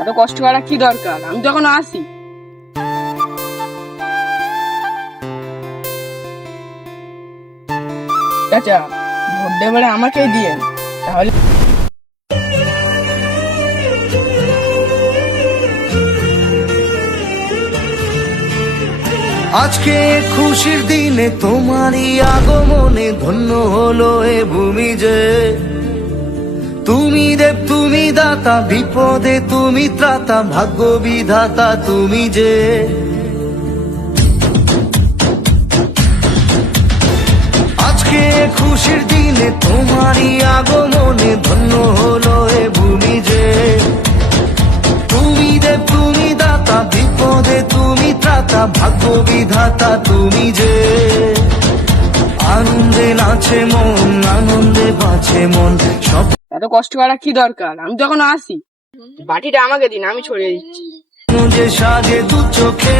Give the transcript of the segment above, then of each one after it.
এত কষ্ট করা কি দরকার, আমি যখন আসি। চাচা, ভোট দেবারে আমাকেই দিয়েন, তাহলে আজকে খুশির দিনে তোমারই আগমনে ধন্য হলো এ ভূমি যে। তুমি দেব তুমি দাতা, বিপদে তুমি ত্রাতা, ভাগ্য বিধাতা তুমি যে। আজকে খুশির দিনে তোমারই আগমনে ধন্য হলো এ ভূমি যে। তুমি দেব তুমি দাতা, বিপদে তুমি ত্রাতা, ভাগ্য বিধাতা তুমি যে। আনন্দে নাচে মন, আনন্দে বাঁচে মন, সব এত কষ্ট করা কি দরকার, আমি যখন আসি। বাটিটা আমাকে দিন, আমি ছড়িয়ে দিচ্ছি। যে সাজে দু চোখে,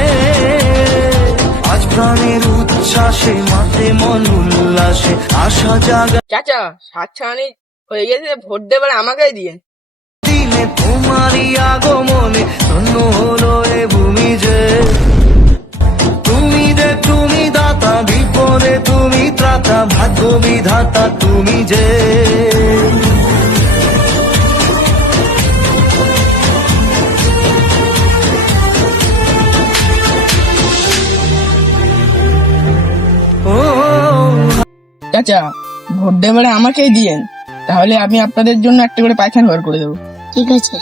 আজ প্রাণের উচ্ছ্বাসে মাতে মন উল্লাসে আশা জাগা। চাচা, সাতছানি হয়ে গেছে, ভোট দেবারে আমাকেই দিয়েন। দিনে তোমারই আগমনে ধন্য হলো এ ভূমি যে। তুমি দে তুমি দাতা, বিপদে তুমি ত্রাতা, ভাগ্য বিধাতা তুমি যে। ও চাচা, ভোট দেবারে আমাকেই দিয়েন, তাহলে আমি আপনাদের জন্য একটা করে পায়খানা ঘর করে দেবো। ঠিক আছে।